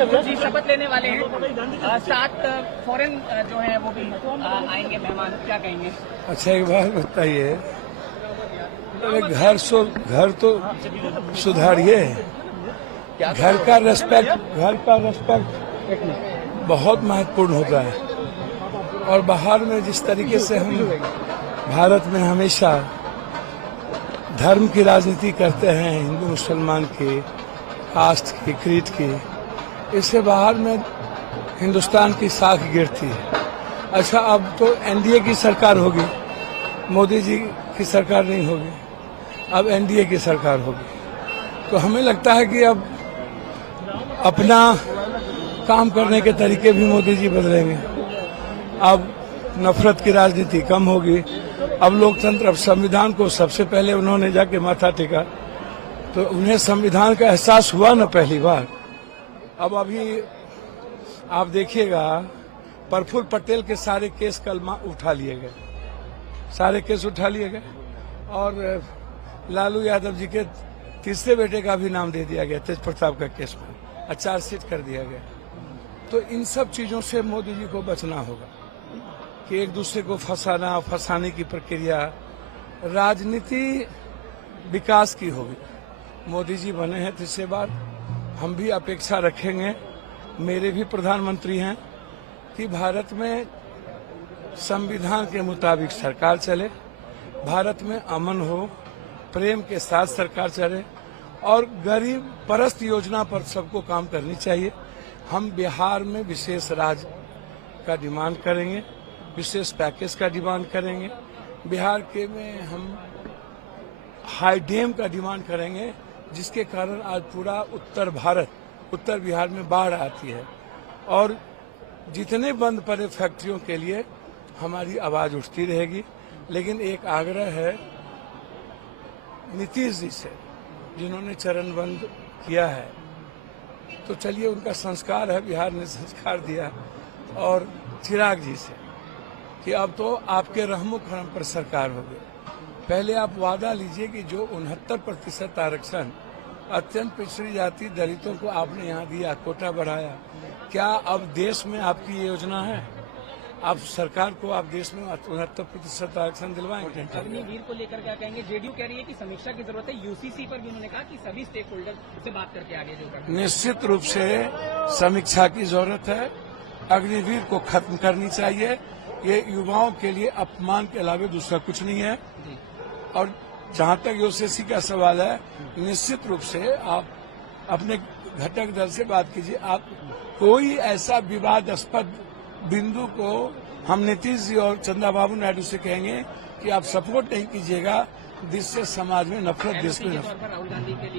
जी शपथ लेने वाले हैं। 7 फॉरेन जो है वो भी आएंगे मेहमान, क्या कहेंगे? अच्छा, एक बात बताइए, अरे घर तो सुधारिए। घर का रेस्पेक्ट बहुत महत्वपूर्ण होता है। और बाहर में जिस तरीके से हम भारत में हमेशा धर्म की राजनीति करते हैं, हिंदू मुसलमान की, कास्ट की, क्रीड की, इससे बाहर में हिंदुस्तान की साख गिरती है। अच्छा, अब तो एनडीए की सरकार होगी, मोदी जी की सरकार नहीं होगी, अब एनडीए की सरकार होगी। तो हमें लगता है कि अब अपना काम करने के तरीके भी मोदी जी बदलेंगे। अब नफरत की राजनीति कम होगी। अब लोकतंत्र, अब संविधान को सबसे पहले उन्होंने जाके माथा टेका, तो उन्हें संविधान का एहसास हुआ न पहली बार। अब अभी आप देखिएगा, प्रफुल्ल पटेल के सारे केस कल उठा लिए गए, और लालू यादव जी के तीसरे बेटे का भी नाम दे दिया गया तेज प्रताप का केस में, और चार्जशीट कर दिया गया। तो इन सब चीजों से मोदी जी को बचना होगा कि एक दूसरे को फंसाने की प्रक्रिया। राजनीति विकास की होगी। मोदी जी बने हैं तीसरे बार, हम भी अपेक्षा रखेंगे, मेरे भी प्रधानमंत्री हैं, कि भारत में संविधान के मुताबिक सरकार चले, भारत में अमन हो, प्रेम के साथ सरकार चले, और गरीब परस्त योजना पर सबको काम करनी चाहिए। हम बिहार में विशेष राज्य का डिमांड करेंगे, विशेष पैकेज का डिमांड करेंगे। बिहार के में हम हाई डैम का डिमांड करेंगे, जिसके कारण आज पूरा उत्तर बिहार में बाढ़ आती है। और जितने बंद पड़े फैक्ट्रियों के लिए हमारी आवाज उठती रहेगी। लेकिन एक आग्रह है नीतीश जी से, जिन्होंने चरणबंद किया है, तो चलिए, उनका संस्कार है, बिहार ने संस्कार दिया। और चिराग जी से कि अब तो आपके रहमो करम पर सरकार होगी। पहले आप वादा लीजिए कि जो 69% आरक्षण अत्यंत पिछड़ी जाति दलितों को आपने यहाँ दिया, कोटा बढ़ाया, क्या अब देश में आपकी ये योजना है? आप सरकार को आप देश में 69% आरक्षण दिलवाएंगे? अग्निवीर को लेकर क्या कहेंगे? जेडीयू कह रही है कि समीक्षा की जरूरत है। यूसीसी पर भी उन्होंने कहा कि सभी स्टेक होल्डर से बात करके आगे जो करना। निश्चित रूप से समीक्षा की जरूरत है। अग्निवीर को खत्म करनी चाहिए। ये युवाओं के लिए अपमान के अलावा दूसरा कुछ नहीं है। और जहां तक यूसीसी का सवाल है, निश्चित रूप से आप अपने घटक दल से बात कीजिए। आप कोई ऐसा विवादास्पद बिंदु को हम नीतीश जी और चंद्रबाबू नायडू से कहेंगे कि आप सपोर्ट नहीं कीजिएगा, जिससे समाज में नफरत, देश में नफरत। राहुल गांधी के लिए